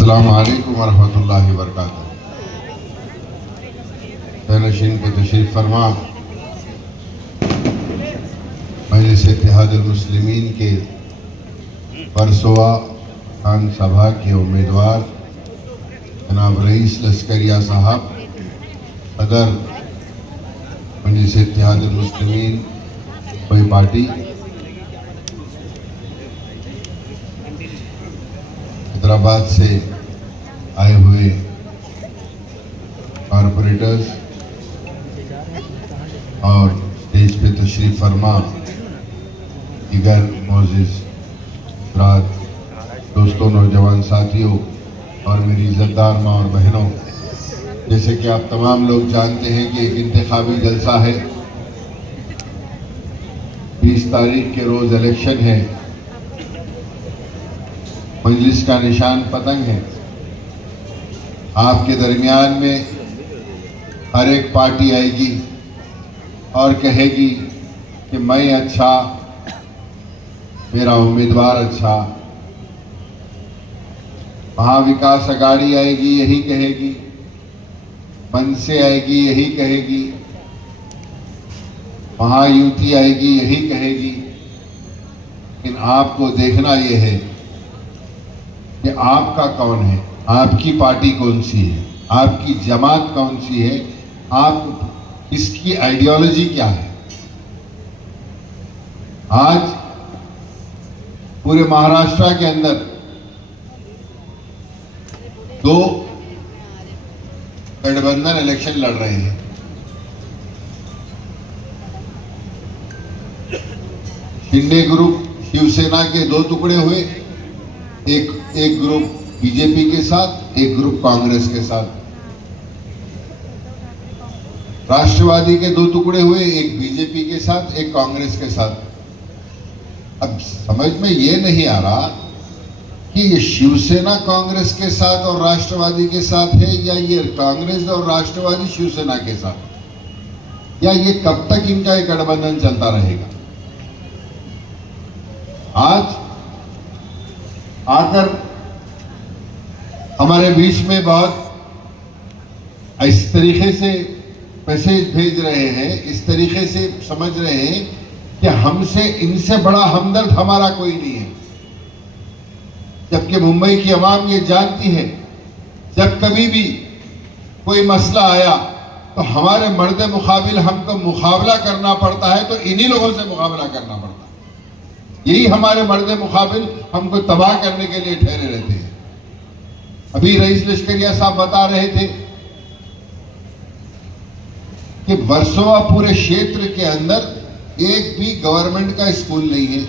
अस्सलामुअलैकुम वरहमतुल्लाहि वबरकातुहू। नशीन पे तशरीफ फरमा मजलिस इत्तेहादुल मुस्लिमीन के परसोआ खान सभा के उम्मीदवार जनाब रईस लश्करिया साहब, सदर मजलिस इत्तेहादुल मुस्लिमीन कोई पार्टी, हैदराबाद से आए हुए कॉरपोरेटर्स और स्टेज पे तशरीफ फरमा दीगर मोअज़्ज़िज़ हज़रात, दोस्तों, नौजवान साथियों और मेरी इज़्ज़तदार माँ और बहनों, जैसे कि आप तमाम लोग जानते हैं कि एक इंतखाबी जलसा है। 20 तारीख के रोज़ इलेक्शन है। मजलिस का निशान पतंग है। आपके दरमियान में हर एक पार्टी आएगी और कहेगी कि मैं अच्छा, मेरा उम्मीदवार अच्छा। महाविकास अघाड़ी आएगी, यही कहेगी। मनसे आएगी, यही कहेगी। महायुति आएगी, यही कहेगी। लेकिन आपको देखना यह है कि आपका कौन है, आपकी पार्टी कौन सी है, आपकी जमात कौन सी है, आप इसकी आइडियोलॉजी क्या है। आज पूरे महाराष्ट्र के अंदर 2 गठबंधन इलेक्शन लड़ रहे हैं। शिंदे ग्रुप शिवसेना के 2 टुकड़े हुए, एक ग्रुप बीजेपी के साथ, एक ग्रुप कांग्रेस के साथ। राष्ट्रवादी के 2 टुकड़े हुए, एक बीजेपी के साथ, एक कांग्रेस के साथ। अब समझ में ये नहीं आ रहा कि ये शिवसेना कांग्रेस के साथ और राष्ट्रवादी के साथ है, या ये कांग्रेस और राष्ट्रवादी शिवसेना के साथ, या ये कब तक इनका एक गठबंधन चलता रहेगा। आज आकर हमारे बीच में बहुत इस तरीके से मैसेज भेज रहे हैं, इस तरीके से समझ रहे हैं कि हमसे, इनसे बड़ा हमदर्द हमारा कोई नहीं है। जबकि मुंबई की आवाम ये जानती है, जब कभी भी कोई मसला आया तो हमारे मर्द मुकाबिल हमको मुकाबला करना पड़ता है, तो इन्हीं लोगों से मुकाबला करना पड़ता है। यही हमारे मर्द मुकाबिल हमको तबाह करने के लिए ठहरे रहते हैं। अभी रईस लश्करिया साहब बता रहे थे कि वर्सोवा पूरे क्षेत्र के अंदर एक भी गवर्नमेंट का स्कूल नहीं है,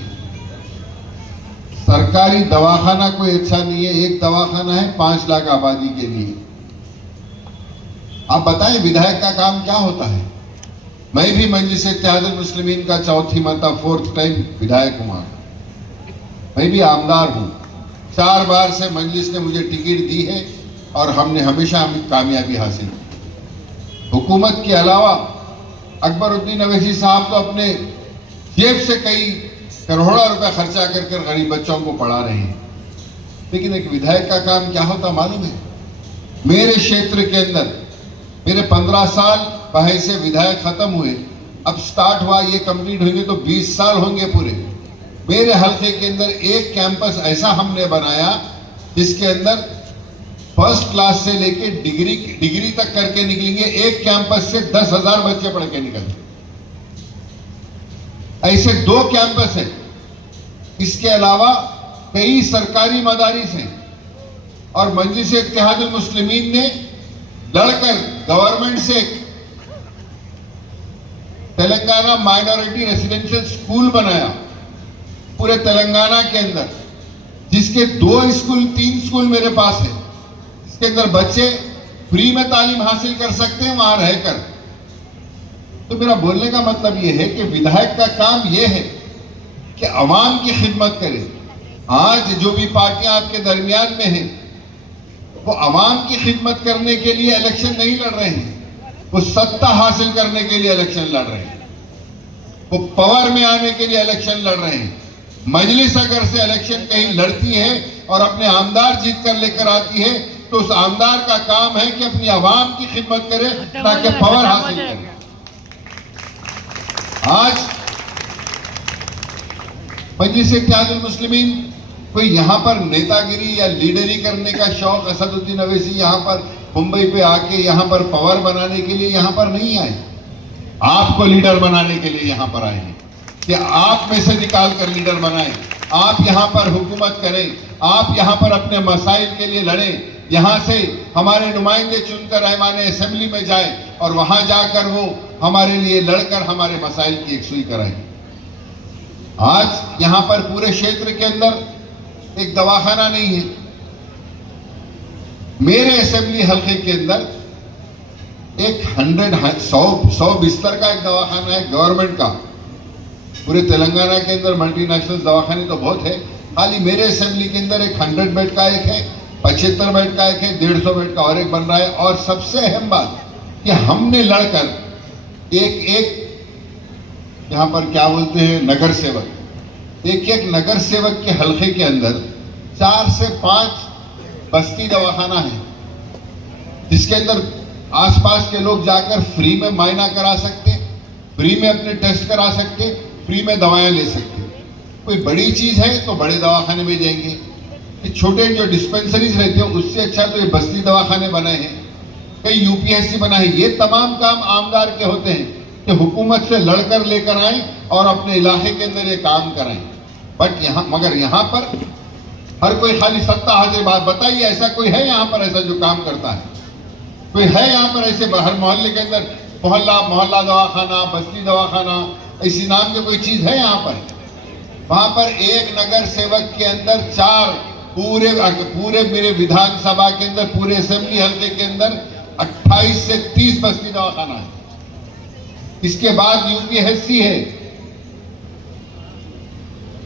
सरकारी दवाखाना कोई अच्छा नहीं है। एक दवाखाना है 5 लाख आबादी के लिए। आप बताएं विधायक का काम क्या होता है। मैं भी मजलिस इत्तेहादुल मुस्लिमीन का 4थी मरतबा 4th टाइम विधायक हुआ। मैं भी आमदार हूं। 4 बार से मजलिस ने मुझे टिकट दी है और हमने हमेशा कामयाबी हासिल की। हुकूमत के अलावा अकबरुद्दीन अवैसी साहब तो अपने जेब से कई करोड़ों रुपए खर्चा कर गरीब बच्चों को पढ़ा रहे हैं। लेकिन एक विधायक का काम क्या होता मालूम है। मेरे क्षेत्र के अंदर मेरे 15 साल पहले से विधायक खत्म हुए, अब स्टार्ट हुआ, ये कंप्लीट होंगे तो 20 साल होंगे पूरे। मेरे हल्के के अंदर एक कैंपस ऐसा हमने बनाया जिसके अंदर फर्स्ट क्लास से लेके डिग्री तक करके निकलेंगे। एक कैंपस से 10,000 बच्चे पढ़ के निकलते। ऐसे 2 कैंपस हैं। इसके अलावा कई सरकारी मदारिस हैं और मजलिस इत्तेहादुल मुस्लिमीन ने लड़कर गवर्नमेंट से तेलंगाना माइनॉरिटी रेसिडेंशियल स्कूल बनाया पूरे तेलंगाना के अंदर, जिसके 2 स्कूल 3 स्कूल मेरे पास है। इसके अंदर बच्चे फ्री में तालीम हासिल कर सकते हैं वहां रहकर। तो मेरा बोलने का मतलब यह है कि विधायक का काम यह है कि अवाम की खिदमत करे। आज जो भी पार्टियां आपके दरमियान में हैं, वो अवाम की खिदमत करने के लिए इलेक्शन नहीं लड़ रहे हैं, वो सत्ता हासिल करने के लिए इलेक्शन लड़ रहे हैं, वो पावर में आने के लिए इलेक्शन लड़ रहे हैं। मजलिस अगर से इलेक्शन कहीं लड़ती है और अपने आमदार जीत कर लेकर आती है, तो उस आमदार का काम है कि अपनी आवाम की खिदमत करे ताकि पावर हासिल करे। आज मजलिस इत्तेहादुल मुस्लिमीन कोई यहां पर नेतागिरी या लीडरी करने का शौक असदुद्दीन अवैसी यहां पर मुंबई पे आके यहां पर पावर बनाने के लिए यहां पर नहीं आए, आपको लीडर बनाने के लिए यहां पर आए हैं कि आप में से निकाल कर लीडर बनाएं, आप यहां पर हुकूमत करें, आप यहां पर अपने मसाइल के लिए लड़ें, यहां से हमारे नुमाइंदे चुनकर ऐवान असेंबली में जाए और वहां जाकर वो हमारे लिए लड़कर हमारे मसाइल की एकसुई कराएं। आज यहां पर पूरे क्षेत्र के अंदर एक दवाखाना नहीं है। मेरे असेंबली हल्के के अंदर एक 100 बिस्तर का एक दवाखाना है गवर्नमेंट का। पूरे तेलंगाना के अंदर मल्टीनेशनल दवाखाने तो बहुत है, खाली मेरे असेंबली के अंदर एक 100 बेड का एक है, 75 बेड का एक है, 150 बेड का और एक बन रहा है। और सबसे अहम बात कि हमने लड़कर एक यहां पर क्या बोलते हैं नगर सेवक, एक नगर सेवक के हल्के के अंदर 4 से 5 बस्ती दवाखाना है, जिसके अंदर आसपास के लोग जाकर फ्री में मायना करा सकते, फ्री में अपने टेस्ट करा सकते, फ्री में दवाएं ले सकते। कोई बड़ी चीज है तो बड़े दवाखाने में जाएंगे, ये छोटे जो डिस्पेंसरीज रहते हैं उससे अच्छा तो ये बस्ती दवाखाने बने हैं, कई यूपीएससी बना है। ये तमाम काम आमदार के होते हैं कि हुकूमत से लड़कर लेकर आए और अपने इलाके के अंदर ये काम कराएं। बट मगर यहाँ पर हर कोई खाली सत्ता हाजिर बात बताइए, ऐसा कोई है यहाँ पर ऐसा जो काम करता है? कोई है यहाँ पर ऐसे हर मोहल्ले के अंदर मोहल्ला दवाखाना, बस्ती दवाखाना, ऐसी नाम की कोई चीज है यहाँ पर? वहां पर एक नगर सेवक के अंदर 4 पूरे मेरे विधानसभा के अंदर पूरे असेंबली हल्के के अंदर 28 से 30 बस्ती दवाखाना है। इसके बाद यूपीएससी है,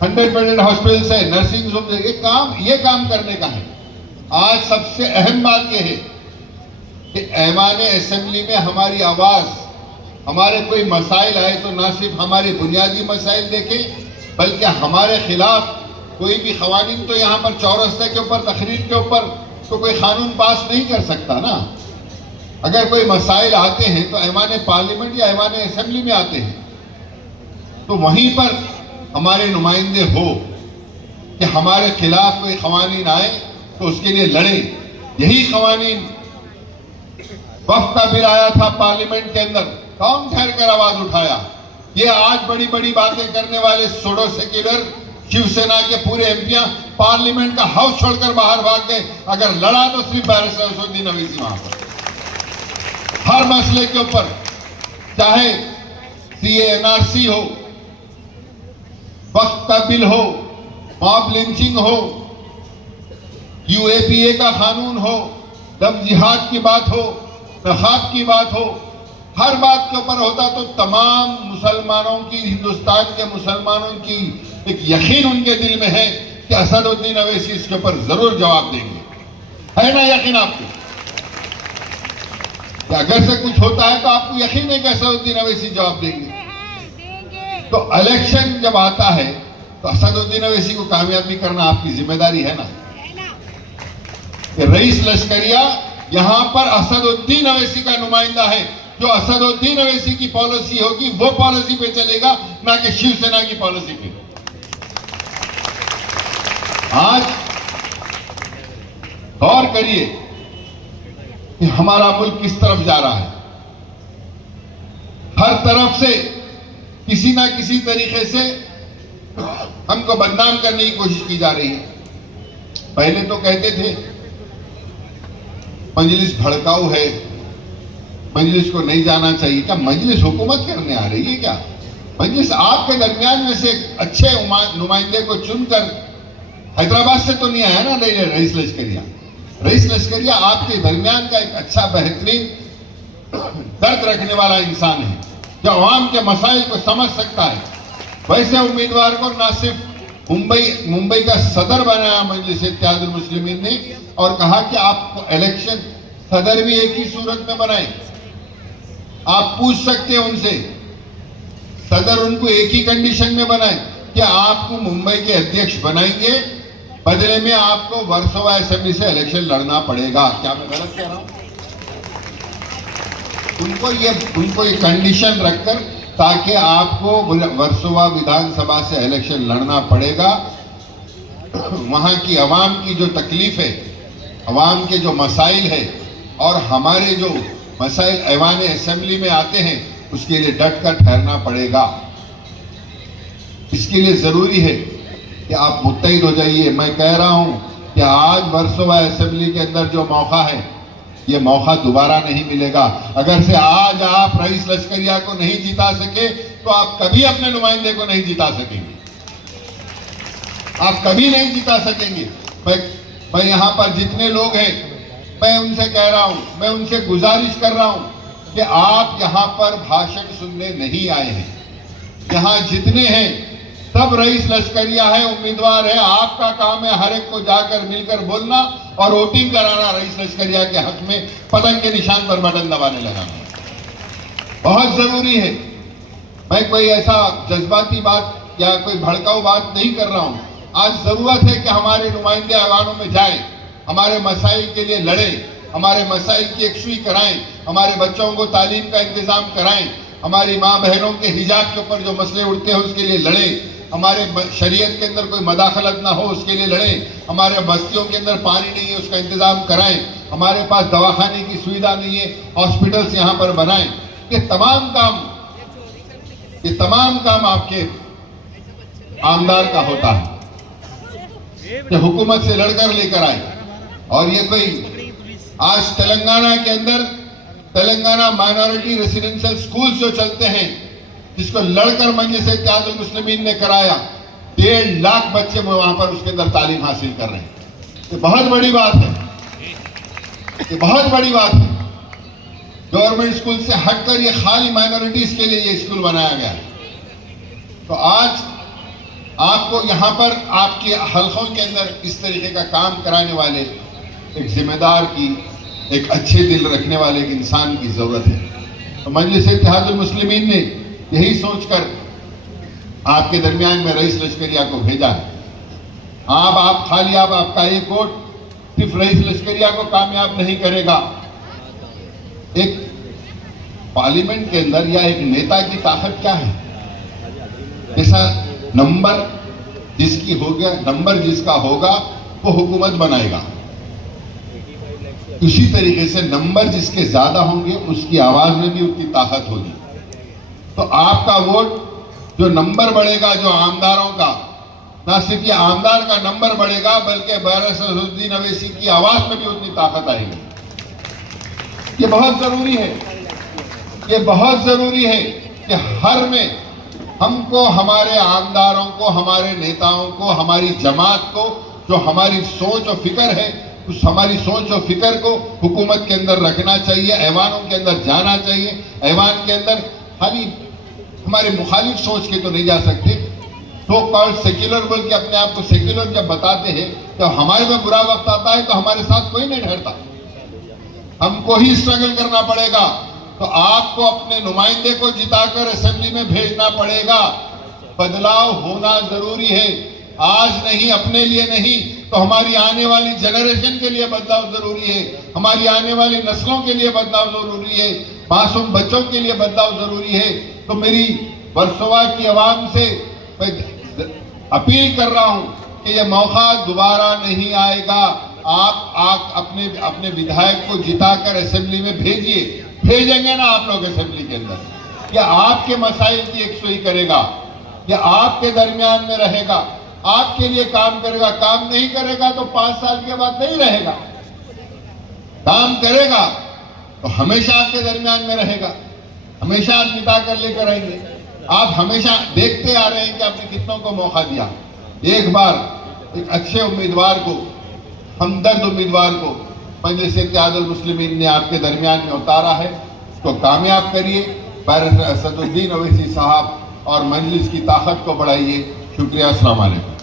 100 बेडेड हॉस्पिटल है, नर्सिंग होम है। ये काम करने का है। आज सबसे अहम बात यह है कि ऐवान असेंबली में हमारी आवाज, हमारे कोई मसाइल आए तो ना सिर्फ हमारे बुनियादी मसाइल देखें, बल्कि हमारे खिलाफ कोई भी कवानीन, तो यहाँ पर चौरस्ते के ऊपर, तकरीर के ऊपर तो कोई कानून पास नहीं कर सकता ना। अगर कोई मसाइल आते हैं तो ऐवान पार्लियामेंट या ऐवान असेंबली में आते हैं, तो वहीं पर हमारे नुमाइंदे हो कि हमारे खिलाफ कोई कवानीन आए तो उसके लिए लड़े। यही कवानीन वक्त का बिल आया था पार्लियामेंट के अंदर, कौन ठहर कर आवाज उठाया? ये आज बड़ी बड़ी बातें करने वाले सोडो सेक्युलर शिवसेना के पूरे एमपियां पार्लियामेंट का हाउस छोड़कर बाहर भाग गए। अगर लड़ा तो सिर्फ बैरिस्टर असदुद्दीन अवैसी वहां पर हर मसले के ऊपर, चाहे सीए एनआरसी हो, वक्त का बिल हो, मॉब लिंचिंग हो, यूएपीए का कानून हो, लव जिहाद की बात हो, नखाब की बात हो, हर बात के ऊपर होता तो तमाम मुसलमानों की, हिंदुस्तान के मुसलमानों की एक यकीन उनके दिल में है कि असदुद्दीन अवैसी इसके ऊपर जरूर जवाब देंगे। है ना यकीन आपको? अगर से कुछ होता है तो आपको यकीन है कि असदुद्दीन अवैसी जवाब देंगे। तो इलेक्शन जब आता है तो असदुद्दीन अवैसी को कामयाबी करना आपकी जिम्मेदारी है ना। रईस लश्करिया यहां पर असदुद्दीन अवैसी का नुमाइंदा है, जो असदुद्दीन अवैसी की पॉलिसी होगी वो पॉलिसी पे चलेगा, ना कि शिवसेना की पॉलिसी पे। आज गौर करिए कि हमारा मुल्क किस तरफ जा रहा है। हर तरफ से किसी ना किसी तरीके से हमको बदनाम करने की कोशिश की जा रही है। पहले तो कहते थे मजलिस भड़काऊ है, मजलिस को नहीं जाना चाहिए। क्या मजलिस हुकूमत करने आ रही है क्या? मजलिस आपके दरमियान में से अच्छे नुमाइंदे को चुनकर, हैदराबाद से तो नहीं आया ना रईस लश्करिया। रईस लश्करिया आपके दरमियान का एक अच्छा बेहतरीन दर्द रखने वाला इंसान है, जो अवाम के मसाइल को समझ सकता है। वैसे उम्मीदवार को ना सिर्फ मुंबई का सदर बनाया मजलिस इत्तेहादुल मुस्लिमीन ने, और कहा कि आप इलेक्शन सदर भी एक ही सूरत में बनाए। आप पूछ सकते हैं उनसे, सदर उनको एक ही कंडीशन में बनाए कि आपको मुंबई के अध्यक्ष बनाएंगे बदले में आपको वर्सोवा असेंबली से इलेक्शन लड़ना पड़ेगा। क्या मैं गलत कह रहा हूं? उनको ये कंडीशन रखकर ताकि आपको वर्सोवा विधानसभा से इलेक्शन लड़ना पड़ेगा। वहां की आवाम की जो तकलीफ है, आवाम के जो मसाइल है और हमारे जो मसाइल ऐवान असेंबली में आते हैं, उसके लिए डट कर ठहरना पड़ेगा। इसके लिए जरूरी है कि आप मुत्तहिद हो जाइए। मैं कह रहा हूं कि आज वर्सोवा असेंबली के अंदर जो मौका है, ये मौका दोबारा नहीं मिलेगा। अगर से आज आप रईस लश्करिया को नहीं जिता सके तो आप कभी अपने नुमाइंदे को नहीं जिता सकेंगे। आप कभी नहीं जिता सकेंगे। मैं यहां पर जितने लोग हैं, मैं उनसे कह रहा हूं, मैं उनसे गुजारिश कर रहा हूं कि आप यहां पर भाषण सुनने नहीं आए हैं। यहां जितने हैं सब रईस लश्करिया है, उम्मीदवार है। आपका काम है हर एक को जाकर मिलकर बोलना और वोटिंग कराना रईस लश्करिया के हक में, पतंग के निशान पर बटन दबाने लगाना बहुत जरूरी है। मैं कोई ऐसा जज्बाती बात या कोई भड़काऊ बात नहीं कर रहा हूं। आज जरूरत है कि हमारे नुमाइंदे ऐवानों में जाएं, हमारे मसाइल के लिए लड़ें, हमारे मसाइल की यकसुई कराएं, हमारे बच्चों को तालीम का इंतजाम कराएं, हमारी माँ बहनों के हिजाब के ऊपर जो मसले उठते हैं उसके लिए लड़ें, हमारे शरीयत के अंदर कोई मदाखलत ना हो उसके लिए लड़ें, हमारे बस्तियों के अंदर पानी नहीं है उसका इंतजाम कराएं, हमारे पास दवाखाने की सुविधा नहीं है हॉस्पिटल्स यहाँ पर बनाएं। ये तमाम काम आपके आमदार का होता है कि हुकूमत से लड़कर लेकर आए। और ये कोई आज तेलंगाना के अंदर तेलंगाना माइनॉरिटी रेसिडेंशियल स्कूल्स जो चलते हैं, जिसको लड़कर मजलिस-ए-इत्तेहादुल मुस्लिमीन ने कराया, 1.5 लाख बच्चे वहां पर उसके अंदर तालीम हासिल कर रहे हैं। ये बहुत बड़ी बात है, ये बहुत बड़ी बात है। गवर्नमेंट स्कूल से हटकर ये खाली माइनॉरिटीज के लिए ये स्कूल बनाया गया है। तो आज आपको यहां पर आपके हलकों के अंदर इस तरीके का काम कराने वाले एक जिम्मेदार की, एक अच्छे दिल रखने वाले एक इंसान की जरूरत है। तो मजलिस-ए-इत्तेहादुल मुस्लिमीन ने यही सोचकर आपके दरमियान में रईस लश्करिया को भेजा है। आपका एक वोट सिर्फ रईस लश्करिया को कामयाब नहीं करेगा। एक पार्लियामेंट के अंदर या एक नेता की ताकत क्या है? ऐसा नंबर जिसका होगा वो हुकूमत बनाएगा। उसी तरीके से नंबर जिसके ज्यादा होंगे उसकी आवाज में भी उतनी ताकत होगी। तो आपका वोट जो नंबर बढ़ेगा, जो आमदारों का, ना सिर्फ ये आमदार का नंबर बढ़ेगा बल्कि बारह अवैसी की आवाज में भी उतनी ताकत आएगी। ये बहुत जरूरी है, ये बहुत जरूरी है कि हर में हमको, हमारे आमदारों को, हमारे नेताओं को, हमारी जमात को जो हमारी सोच और फिक्र है, उस हमारी सोच और फिक्र को हुकूमत के अंदर रखना चाहिए, ऐवानों के अंदर जाना चाहिए। ऐवान के अंदर खाली हमारे मुखालिफ सोच के तो नहीं जा सकते। सो कॉल्ड सेक्युलर बोल के अपने आप को सेक्युलर जब बताते हैं तो हमारे में बुरा वक्त आता है तो हमारे साथ कोई नहीं ठहरता, हमको ही स्ट्रगल करना पड़ेगा। तो आपको अपने नुमाइंदे को जिताकर असेंबली में भेजना पड़ेगा। बदलाव होना जरूरी है, आज नहीं, अपने लिए नहीं तो हमारी आने वाली जनरेशन के लिए बदलाव जरूरी है, हमारी आने वाली नस्लों के लिए बदलाव जरूरी है, मासूम बच्चों के लिए बदलाव जरूरी है। तो मेरी वर्सोवा की आवाम से मैं अपील कर रहा हूं कि यह मौका दोबारा नहीं आएगा। आप अपने विधायक को जिताकर असेंबली में भेजेंगे ना आप लोग असेंबली के अंदर, क्या आपके मसाइल की यकसुई करेगा, या आपके दरमियान में रहेगा, आपके लिए काम करेगा। काम नहीं करेगा तो 5 साल के बाद नहीं रहेगा, काम करेगा तो हमेशा आपके दरमियान में रहेगा, हमेशा आप जिता कर लेकर आएंगे। आप हमेशा देखते आ रहे हैं कि आपने कितनों को मौका दिया। एक बार एक अच्छे उम्मीदवार को, हमदर्द उम्मीदवार को मजलिस-ए-इत्तेहादुल मुस्लिमीन ने आपके दरमियान में उतारा है, उसको कामयाब करिए। बारिश असदुद्दीन अवैसी साहब और मजलिस की ताकत को बढ़ाइए। शुक्रिया, अस्सलाम वालेकुम।